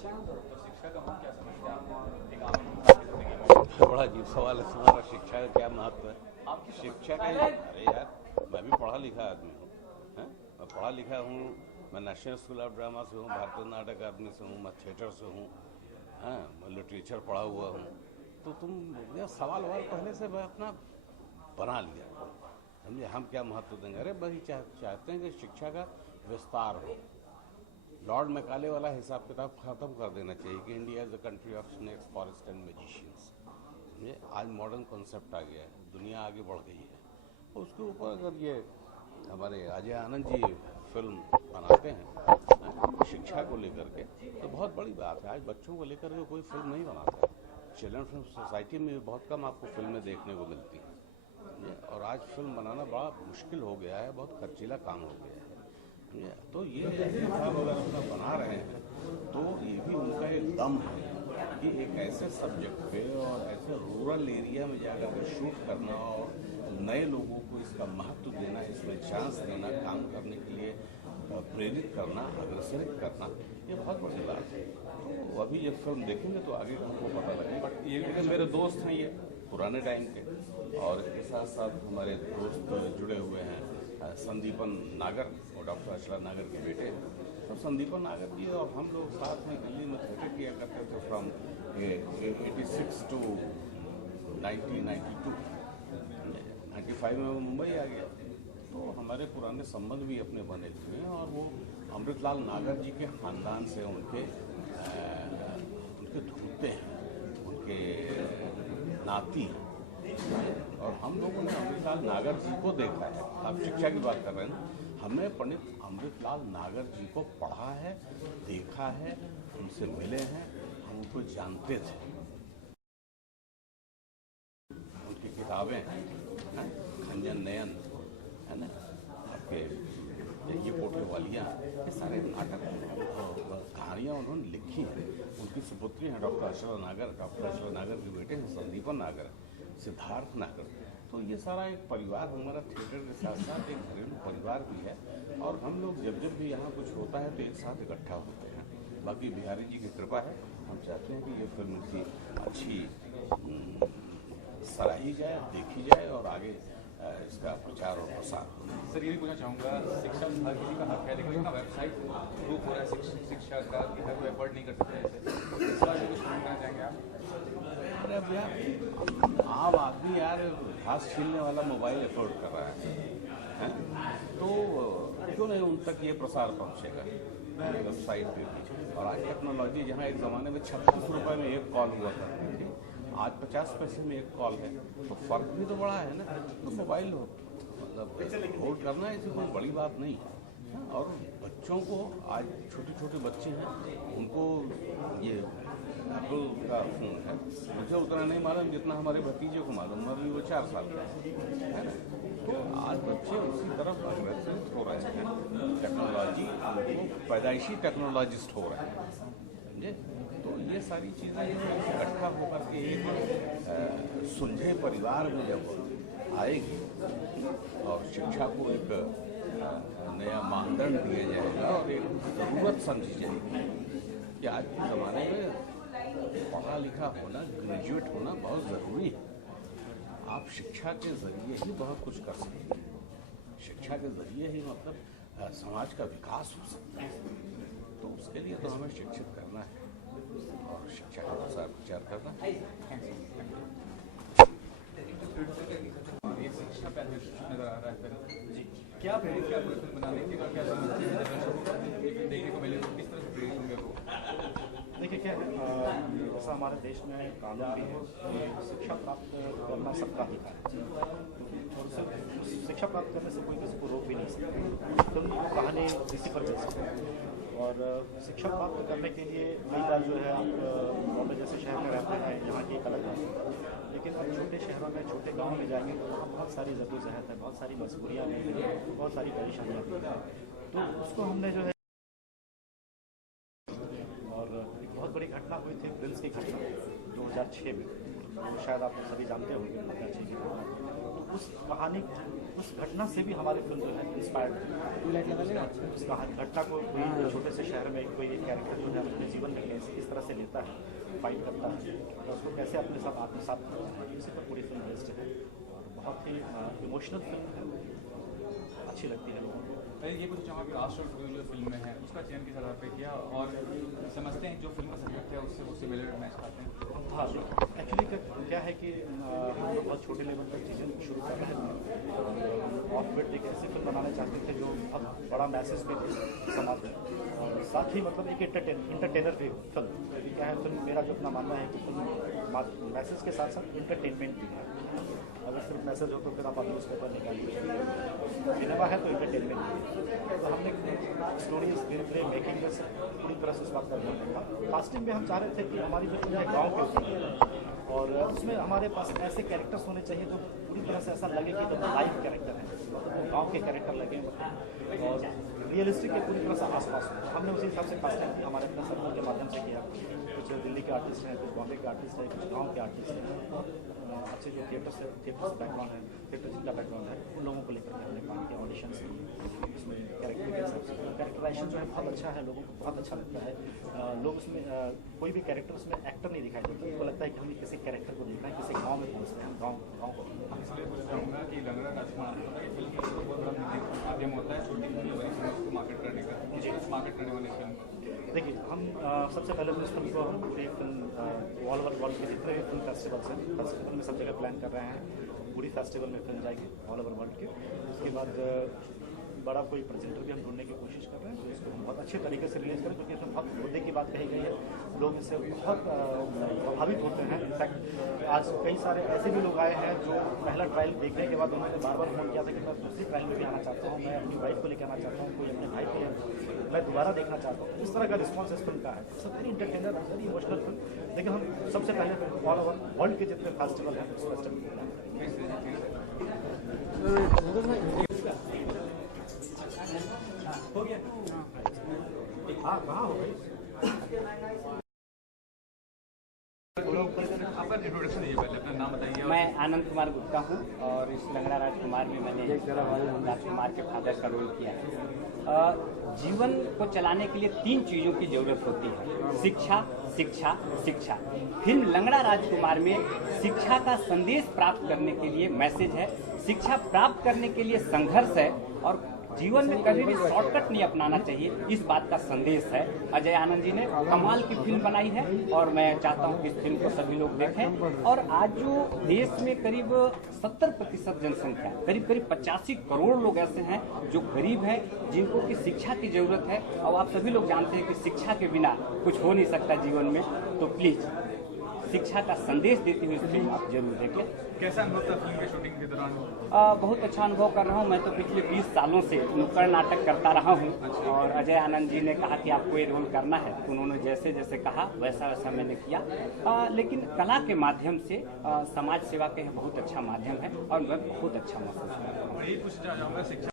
शिक्षा का महत्व क्या समझते हैं आप एक आम इंसान की जिंदगी में? बड़ा अजीब सवाल है तुम्हारा। शिक्षा का क्या महत्व है? आपकी शिक्षा का अरे यार, मैं भी पढ़ा लिखा आदमी हूँ। हैं? मैं पढ़ा लिखा हूँ। मैं नेशनल स्कूल ऑफ ड्रामा से हूँ, भारतीय नाटक अकादमी से हूँ, मैं थिएटर से हूँ। हाँ, मैं लिटरेचर पढ़ा हुआ हूँ। तो तुम यह सवाल पहले से मैं अपना बना लिया। समझे हम क्या महत्व देंगे? अरे भाई चाहते हैं कि शिक्षा का विस्तार हो। लॉर्ड मैकाले वाला हिसाब किताब खत्म कर देना चाहिए कि India is the country of snakes, forest and magicians. ये आज मॉडर्न कॉन्सेप्ट आ गया है, दुनिया आगे बढ़ गई है। उसके ऊपर अगर ये हमारे अजय आनंद जी फिल्म बनाते हैं शिक्षा को लेकर के, तो बहुत बड़ी बात है। आज बच्चों को लेकर के कोई फिल्म नहीं बनाता है। चिल्ड्रन फिल्म सोसाइटी में भी बहुत कम आपको फिल्में देखने को मिलती हैं। और आज फिल्म बनाना बड़ा मुश्किल हो गया है, बहुत खर्चीला काम हो गया है। तो ये फिल्म अगर अपना बना रहे हैं तो ये भी उनका एक दम है कि एक ऐसे सब्जेक्ट पे और ऐसे रूरल एरिया में जाकर के शूट करना और नए लोगों को इसका महत्व देना, इसमें चांस देना, काम करने के लिए प्रेरित करना, अग्रसरित करना, ये बहुत बड़ी बात है। तो अभी ये फिल्म देखेंगे तो आगे हमको पता लगेगा। बट ये मेरे दोस्त हैं, ये पुराने टाइम के, और इसके साथ साथ हमारे दोस्त जुड़े हुए हैं। संदीपन नागर, और डॉक्टर अचला नागर के बेटे हैं। तो संदीपन नागर जी और हम लोग साथ में दिल्ली में थिएटर किया करते थे फ्रॉम 86 टू 1992। 95 में वो मुंबई आ गया। तो हमारे पुराने संबंध भी अपने बने हुए हैं। और वो अमृतलाल नागर जी के ख़ानदान से उनके धूते हैं, उनके नाती हैं। और हम लोगों ने अमृतलाल नागर जी को देखा है। आप शिक्षा की बात कर रहे हैं ना, हमने पंडित अमृतलाल नागर जी को पढ़ा है, देखा है, उनसे मिले हैं, हम उनको जानते थे। उनकी किताबें हैं, खंजन नयन है ना, आपके ये कोठेवालियाँ, ये सारे नाटक कहानियाँ उन्होंने लिखी हैं। उनकी सुपुत्री हैं डॉक्टर अचला नागर। डॉक्टर अचला नागर के बेटे हैं संदीपन नागर, सिद्धार्थ नागर। तो ये सारा एक परिवार हमारा थिएटर के साथ साथ एक घरेलू परिवार भी है। और हम लोग जब भी यहाँ कुछ होता है तो एक साथ इकट्ठा होते हैं। बाकी बिहारी जी की कृपा है, हम चाहते हैं कि ये फिल्म की अच्छी सराही जाए, देखी जाए और आगे इसका प्रचार और प्रसार हो। सर ये भी पूछना चाहूँगा, शिक्षा हर किसी का हक है, लेकिन इसका वेबसाइट प्रूफ हो रहा है शिक्षा का कि हर कोई एफर्ट नहीं कर सकते ऐसे। इस बार कुछ कहना चाहेंगे आप? अरे अब यार, आम आदमी यार घास छीलने वाला मोबाइल एफोर्ड कर रहा है? तो क्यों नहीं उन तक ये प्रसार पहुँचेगा वेबसाइट पे भी। और आज टेक्नोलॉजी, जहाँ एक ज़माने में 36 रुपये में एक कॉल हुआ करती थी, आज 50 पैसे में एक कॉल है, तो फ़र्क भी तो बड़ा है ना। तो मोबाइल मतलब वोट करना ऐसी कोई बड़ी बात नहीं है। और बच्चों को, आज छोटे छोटे बच्चे हैं, उनको ये एप्पल का फ़ोन है, मुझे उतना नहीं मालूम जितना हमारे भतीजे को मालूम, अभी वो 4 साल का है ना। तो आज बच्चे उसी तरफ अग्रसर हो रहे हैं। टेक्नोलॉजी, उनको पैदाइशी टेक्नोलॉजिस्ट हो रहे हैं, समझे। तो ये सारी चीज़ें इकट्ठा होकर के एक सुलझे परिवार में जब आएगी और शिक्षा को एक नया मानदंड दिया जाएगा और एक ज़रूरत समझी जाएगी कि आज के ज़माने में पढ़ा लिखा होना, ग्रेजुएट होना बहुत ज़रूरी है। आप शिक्षा के ज़रिए ही बहुत कुछ कर सकते हैं। शिक्षा के ज़रिए ही मतलब समाज का विकास हो सकता है। तो उसके लिए तो हमें शिक्षित करना है और शिक्षा का प्रसार प्रचार करना है। ये शिक्षा पे नजर आ रहा है जी, क्या प्रेरित क्या फिल्म बनाने के बाद क्या समझते हैं देखने को मिले, किस तरह से प्रेरित होंगे वो? देखिए क्या है, जैसा हमारे देश में कानून भी है कि शिक्षा प्राप्त करना सबका अधिकार है। और शिक्षा प्राप्त करने से कोई किसी को रोक भी नहीं सकता। फिल्म कहानी इसी पर चल सकती है। और शिक्षा प्राप्त करने के लिए कई बार जो है आप बॉम्बे जैसे शहर में रहते हैं, यहाँ की एक अलग बात है। लेकिन अब छोटे शहरों में, छोटे गाँव में जाएंगे तो वहाँ बहुत सारी जद्दोजहद है, बहुत सारी मजबूरियाँ हैं, बहुत सारी परेशानियाँ भी हैं। तो उसको हमने जो है, और एक बहुत बड़ी घटना हुई थी, प्रिंस की घटना 2006 में, तो शायद आप सभी जानते होंगे 2006 की घटना। उस कहानी, उस घटना से भी हमारी फिल्म जो है इंस्पायर्ड है। उस घटना को कोई छोटे से शहर में कोई कैरेक्टर जो है अपने जीवन में किस तरह से लेता है, फाइट करता है और उसको कैसे अपने साथ आत्मसात करता है, इसी पर पूरी फिल्म बेस्ड है और बहुत ही इमोशनल फिल्म है, अच्छी लगती है लोगों को। ये कुछ चाहूँगा कि राष्ट्र जो फिल्म में है उसका चयन किस आधार पर किया और समझते हैं जो फिल्म का सब्जेक्ट है उससे वो सिमिलर मैच खाते हैं? हाँ, एक्चुअली क्या है कि हम लोग बहुत छोटे लेवल पर चीज़ें शुरू कर रहे थे। ऑफ बीट एक ऐसी फिल्म बनाना चाहते थे जो बहुत बड़ा मैसेज पे समाज में, और साथ ही मतलब एक इंटरटेनर भी फिल्म। क्योंकि क्या है, फिल्म मेरा जो अपना मानना है कि फिल्म मैसेज के साथ साथ इंटरटेनमेंट भी है। अगर सिर्फ मैसेज हो तो फिर आप अपने उस पेपर निकालिए, सिनेमा है तो इंटरटेनमेंट भी। तो हमने स्टोरी, स्क्रीन प्ले, मेकिंग में पूरी तरह से इस बात पर ध्यान रखा। कास्टिंग में हम चाह रहे थे कि हमारी जो फिल्म है गाँव के ऊपर, और उसमें हमारे पास ऐसे कैरेक्टर्स होने चाहिए जो पूरी तरह से ऐसा लगे कि तो लाइव कैरेक्टर है, मतलब गाँव के कैरेक्टर लगे और रियलिस्टिक के पूरी तरह से आसपास हो। हमने उसी हिसाब से कास्टिंग की, हमारे अपने सर्कल के माध्यम से किया। कुछ दिल्ली के आर्टिस्ट हैं, कुछ बॉम्बे के आर्टिस्ट हैं, कुछ गाँव के आर्टिस्ट हैं, बहुत अच्छे जो थिएटर से बैकग्राउंड है, थिएटर जिनका बैकग्राउंड है, उन लोगों को लेकर के हमने काम किया। ऑडिशन उसमें कैरेक्टर के हिसाब से कैरेक्टराइजेशन जो है बहुत अच्छा है, लोगों को बहुत अच्छा लगता है। लोग उसमें कोई भी कैरेक्टर उसमें एक्टर नहीं दिखाई देता, उनको लगता है कि हमें किसी कैरेक्टर को देखना है, किसी गाँव में पहुँच रहे हैं, गाँव को। इसलिए कुछ चाहूँगा कि लंगड़ा राजकुमार फिल्म का बहुत बड़ा माध्यम होता है छोटी फिल्म बड़ी फिल्म को मार्केट करने का, मुझे मार्केट करने वाली फिल्म। देखिए, हम सबसे पहले तो इस फिल्म को हम पूरी फिल्म ऑल ओवर वर्ल्ड के जितने भी फिल्म फेस्टिवल्स हैं, फेस्टिवल में सब जगह प्लान कर रहे हैं। पूरी फेस्टिवल में फिल्म जाएगी ऑल ओवर वर्ल्ड के। उसके बाद बड़ा कोई प्रेजेंटर भी हम ढूंढने की कोशिश कर रहे हैं तो इसको बहुत अच्छे तरीके से रिलीज करें, क्योंकि इसमें बहुत मुद्दे की बात कही गई है। लोग इससे बहुत प्रभावित होते हैं। इनफैक्ट आज कई सारे ऐसे भी लोग आए हैं जो पहला ट्रायल देखने के बाद उन्होंने बार बार फोन किया था कि मैं दूसरी ट्रायल में भी आना चाहता हूँ, मैं अपनी वाइफ को लेकर आना चाहता हूँ, कोई अपने भाई को लेकर मैं दोबारा देखना चाहता हूँ। इस तरह का रिस्पॉन्स इस फिल्म का है। सब very entertainer, very emotional film. लेकिन हम सबसे पहले ऑल ओवर वर्ल्ड के जितने फेस्टिवल हैं उस फेस्टिवल को प्लान करेंगे। हो गया? हाँ, कहाँ हो गई? आपका इंट्रोडक्शन दीजिए, पहले अपना नाम बताइए। मैं आनंद कुमार गुप्ता हूँ और इस लंगड़ा राजकुमार में मैंने राजकुमार के फादर का रोल किया है। जीवन को चलाने के लिए 3 चीज़ों की जरूरत होती है: शिक्षा, शिक्षा, शिक्षा। फिल्म लंगड़ा राजकुमार में शिक्षा का संदेश प्राप्त करने के लिए मैसेज है, शिक्षा प्राप्त करने के लिए संघर्ष है और जीवन में कभी भी शॉर्टकट नहीं अपनाना चाहिए, इस बात का संदेश है। अजय आनंद जी ने कमाल की फिल्म बनाई है और मैं चाहता हूं कि इस फिल्म को सभी लोग देखें। और आज जो देश में करीब 70% जनसंख्या, करीब 85 करोड़ लोग ऐसे हैं जो गरीब हैं, जिनको की शिक्षा की जरूरत है। और आप सभी लोग जानते हैं कि शिक्षा के बिना कुछ हो नहीं सकता जीवन में। तो प्लीज शिक्षा का संदेश देती हुई फिल्म आप जरूर देखें। कैसा अनुभव था फिल्म के शूटिंग के दौरान? बहुत अच्छा अनुभव कर रहा हूँ। मैं तो पिछले 20 सालों से नुक्कड़ नाटक करता रहा हूँ और अजय आनंद जी ने कहा कि आपको ये रोल करना है, तो उन्होंने जैसे जैसे कहा वैसा वैसा मैंने किया। लेकिन कला के माध्यम से समाज सेवा के बहुत अच्छा माध्यम है और मैं बहुत अच्छा महसूस कर रहा हूँ। यही पूछना चाहूँगा, शिक्षा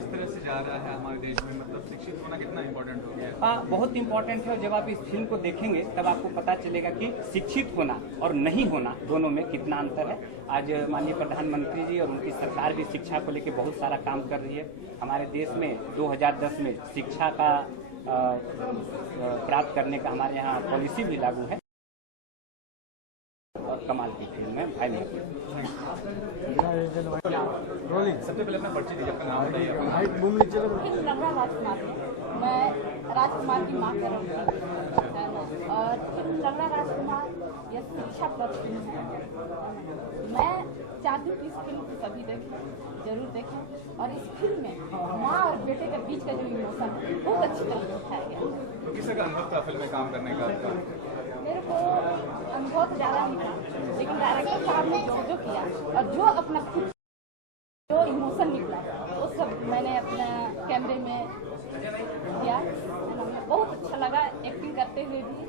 इस तरह से जा रहा है हमारे देश में, मतलब शिक्षित होना कितना इम्पोर्टेंट हो गया है? बहुत इम्पोर्टेंट है। जब आप इस फिल्म को देखेंगे तब आपको पता चलेगा कि शिक्षित होना और नहीं होना दोनों में कितना अंतर है। आज माननीय प्रधानमंत्री जी और उनकी सरकार भी शिक्षा को लेकर बहुत सारा काम कर रही है। हमारे देश में 2010 में शिक्षा का प्राप्त करने का हमारे यहाँ पॉलिसी भी लागू है। कमाल की फिल्म है भाई। सबसे पहले अपना परिचय दीजिए, अपना नाम बताइए। फिल्म लंगड़ा राजकुमार में मैं राजकुमार की माँ का रोल है ना, और फिल्म लंगड़ा राजकुमार यह शिक्षा पर फिल्म है। मैं चाहती हूँ कि इस फिल्म को सभी देखें, जरूर देखें। और इस फिल्म में माँ और बेटे के बीच का जो इमोशन है बहुत अच्छी तरह से दिखाया गया। तो किस तरह का अनुभव था फिल्म में काम करने का आपका? मेरे को अनुभव तो ज़्यादा नहीं था, लेकिन डायरेक्टर साहब ने जो किया और जो अपना खुद जो इमोशन निकला वो सब मैंने अपने कैमरे में किया। बहुत अच्छा लगा एक्टिंग करते हुए भी,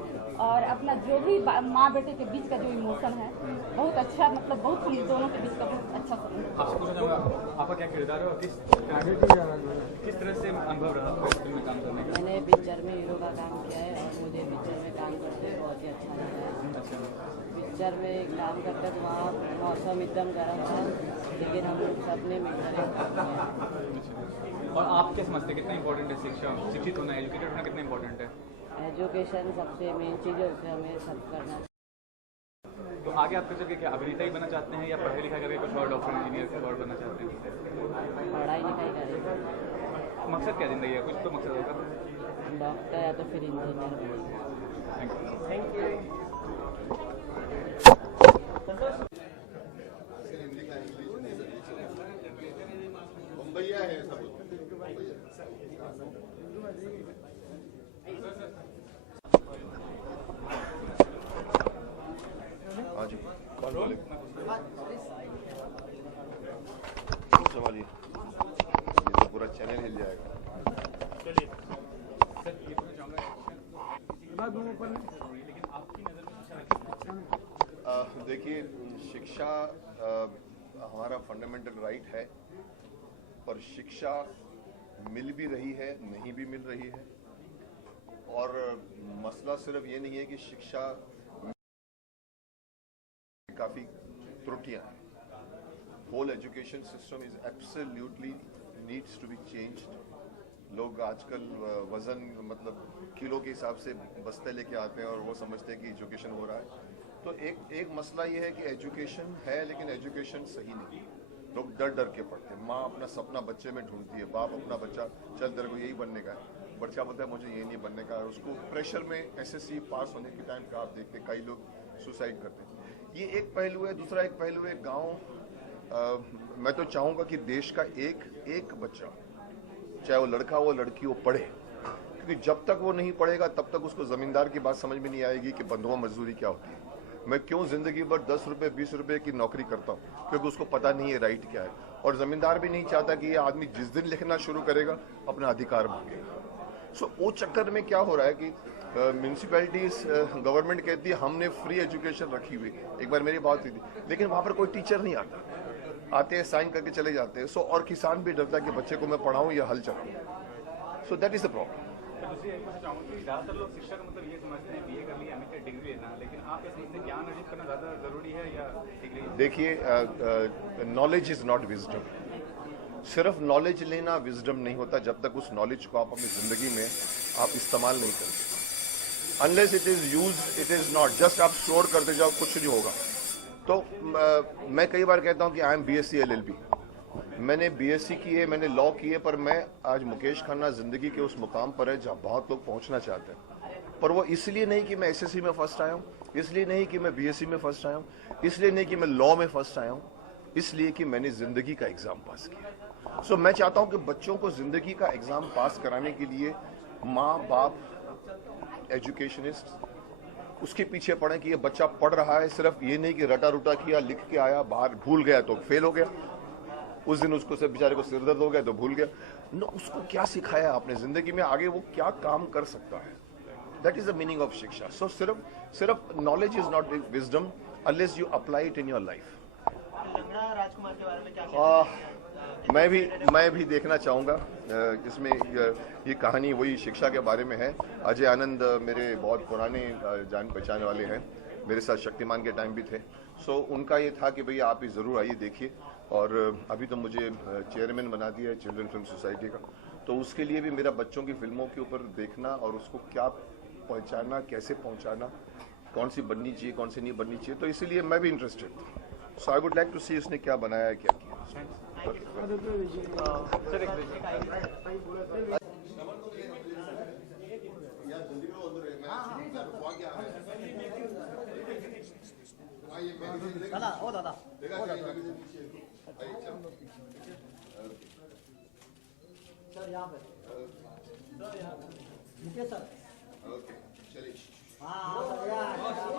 और अपना जो भी माँ बेटे के बीच का जो इमोशन है बहुत अच्छा, मतलब बहुत हम दोनों के बीच का बहुत अच्छा फिल्म। आपसे पूछना चाहूँगा, आपका क्या किरदार है और किस तरह से अनुभव रहा आपको फिल्म में काम करने का? मैंने पिक्चर में हीरो का काम किया है और मुझे पिक्चर में काम करते हुए बहुत ही अच्छा लगा है। पिक्चर में काम करते तो वहाँ मौसम एकदम गर्म था, लेकिन हम लोग सबने मिलकर और आप क्या समझते हैं कितना इंपॉर्टेंट है शिक्षा, शिक्षित होना, एजुकेटेड होना कितना इंपॉर्टेंट है? एजुकेशन सबसे मेन चीज़ है, उसे हमें सब करना। तो आगे आपके चल के क्या अभिनेता ही बनना चाहते हैं या पढ़ाई लिखाई करके कुछ और डॉक्टर इंजीनियर और बनना चाहते हैं? पढ़ाई लिखाई करें, मकसद क्या जिंदगी है, कुछ तो मकसद होगा। डॉक्टर या तो फिर इंजीनियर बनेंगे। Thank you. मुंबईया है सब। हाँ जी, कौन बोले? सवाल ये तो पूरा चैनल हिल जाएगा। देखिए, शिक्षा हमारा फंडामेंटल राइट है, पर शिक्षा मिल भी रही है, नहीं भी मिल रही है। और मसला सिर्फ ये नहीं है कि शिक्षा काफ़ी त्रुटियां हैं। Whole education system is absolutely needs to be changed. लोग आजकल वजन मतलब किलो के हिसाब से बस्ते लेके आते हैं और वो समझते हैं कि एजुकेशन हो रहा है। तो एक मसला ये है कि एजुकेशन है, लेकिन एजुकेशन सही नहीं। लोग डर डर के पढ़ते हैं। माँ अपना सपना बच्चे में ढूंढती है, बाप अपना बच्चा चल तेरे को यही बनने का है, बच्चा बोलता है मुझे ये नहीं बनने का है। उसको प्रेशर में एसएससी पास होने के टाइम का आप देखते हैं कई लोग सुसाइड करते हैं। ये एक पहलू है। दूसरा एक पहलू है गांव। मैं तो चाहूँगा कि देश का एक बच्चा, चाहे वो लड़का हो लड़की हो, पढ़े, क्योंकि जब तक वो नहीं पढ़ेगा तब तक उसको जमींदार की बात समझ में नहीं आएगी कि बंधुआ मजदूरी क्या होती है। मैं क्यों जिंदगी भर 10 रुपए 20 रुपए की नौकरी करता हूँ, क्योंकि उसको पता नहीं है राइट क्या है। और जमींदार भी नहीं चाहता कि ये आदमी जिस दिन लिखना शुरू करेगा अपना अधिकार मांगेगा। सो वो चक्कर में क्या हो रहा है कि म्यूनसिपैलिटीज गवर्नमेंट कहती है हमने फ्री एजुकेशन रखी हुई। एक बार मेरी बात हुई थी, लेकिन वहां पर कोई टीचर नहीं आता, आते हैं साइन करके चले जाते हैं। सो और किसान भी डरता है कि बच्चे को मैं पढ़ाऊं या हल चलाऊं। So that is the problem. दूसरी एक बात चाहूँगा कि ज़्यादातर लोग शिक्षा का मतलब ये समझते हैं बीए कर लिया, एमए डिग्री लेना, लेकिन आप क्या समझते हैं ज्ञान अर्जित करना ज़्यादा जरूरी है या डिग्री? देखिए, नॉलेज इज नॉट विजडम। सिर्फ नॉलेज लेना विजडम नहीं होता जब तक उस नॉलेज को आप अपनी जिंदगी में आप इस्तेमाल नहीं करते। Unless it is use, it is not just आप स्टोर करते जाओ, कुछ नहीं होगा। तो मैं कई बार कहता हूँ कि आई एम बीएससी एलएलबी। मैंने बीएससी की है, मैंने लॉ की है, पर मैं आज मुकेश खन्ना जिंदगी के उस मुकाम पर है जहाँ बहुत लोग पहुंचना चाहते हैं। पर वो इसलिए नहीं कि मैं एसएससी में फर्स्ट आया हूँ, इसलिए नहीं कि मैं बीएससी में फर्स्ट आया हूँ, इसलिए नहीं कि मैं लॉ में फर्स्ट आया हूँ, इसलिए कि मैंने जिंदगी का एग्जाम पास किया। सो मैं चाहता हूँ कि बच्चों को जिंदगी का एग्जाम पास कराने के लिए माँ बाप, एजुकेशनिस्ट उसके पीछे पड़े कि ये बच्चा पढ़ रहा है। सिर्फ ये नहीं कि रटा रुटा किया, लिख के आया, बाहर भूल गया तो फेल हो गया, उस दिन उसको से बेचारे को सिर दर्द हो गया तो भूल गया। नो, उसको क्या सिखाया आपने जिंदगी में, आगे वो क्या काम कर सकता है। That is the meaning of शिक्षा। सो सिर्फ knowledge is not wisdom unless you apply it in your life. Rajkumar के बारे में क्या मैं भी देखना चाहूँगा। इसमें ये कहानी वही शिक्षा के बारे में है। अजय आनंद मेरे बहुत पुराने जान पहचान वाले हैं, मेरे साथ शक्तिमान के टाइम भी थे। सो उनका ये था कि भैया आप ही ज़रूर आइए देखिए। और अभी तो मुझे चेयरमैन बना दिया है चिल्ड्रन फिल्म सोसाइटी का, तो उसके लिए भी मेरा बच्चों की फिल्मों के ऊपर देखना और उसको क्या पहुँचाना, कैसे पहुँचाना, कौन सी बननी चाहिए, कौन सी नहीं बननी चाहिए, तो इसीलिए मैं भी इंटरेस्टेड था। सो आई वुड लाइक टू सी उसने क्या बनाया है, क्या किया। सर यहाँ पे सर, मुकेश सर, ओके, चलिए। हाँ सर।